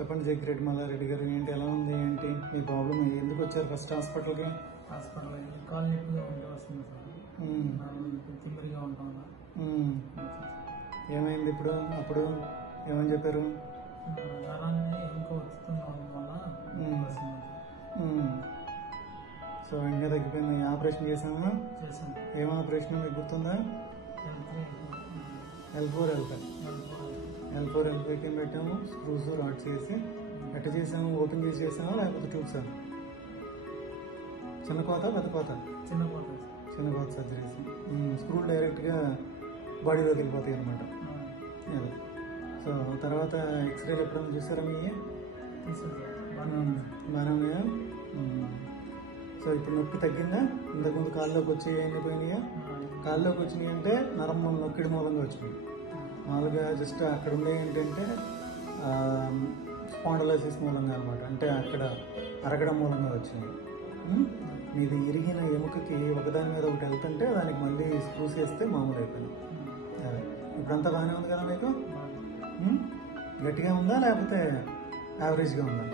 చెప్పండి జగ్గిరెడ్డి మల్లారెడ్డి గారు, ఏంటి ఎలా ఉంది, ఏంటి మీ ప్రాబ్లం, ఎందుకు వచ్చారు ఫస్ట్ హాస్పిటల్కి? కాలు నొప్పిగా వస్తుంది సార్, తిమ్మిరిగా ఉంటాం. ఏమైంది ఇప్పుడు? అప్పుడు ఏమని చెప్పారు? ఇంకో సో ఇంకా తగ్గిపోయింది. ఆపరేషన్ చేసామా? చేశాను. ఏం ఆపరేషన్ మీకు గుర్తుందా? L4 L5 పెట్టాము, స్క్రూస్ రాడ్స్ చేసి ఎట్ట చేసాము? ఓపెన్ చేసి చేసామా లేకపోతే ట్యూబ్సా? చిన్న కోత పెద్ద కోత? చిన్న కోత సర్జరీస్. స్క్రూలు డైరెక్ట్గా బాడీలోకి వెళ్ళిపోతాయి అనమాట. అదే. సో తర్వాత ఎక్స్రేలు ఎప్పుడైనా చూసారా మీ? బాగానే. సో ఇప్పుడు నొప్పి తగ్గిందా? ఇంతకుముందు కాళ్ళలోకి వచ్చి ఏమి పోయినాయా? కాళ్ళలోకి వచ్చినాయి అంటే నరం నొక్కిడి మూలంగా వచ్చినాయి. మామూలుగా జస్ట్ అక్కడ ఉండే ఏంటంటే స్పాండలైసిస్ మూలంగా అనమాట, అంటే అక్కడ అరగడం మూలంగా వచ్చినాయి. మీది ఇరిగిన ఎముకకి ఒకదాని మీద ఒకటి వెళ్తుంటే దానికి మళ్ళీ స్క్రూస్ వేస్తే మామూలు అయిపోయింది. అదే ఇప్పుడంతా బాగానే ఉంది కదా మీకు? గట్టిగా ఉందా లేకపోతే యావరేజ్గా ఉందా?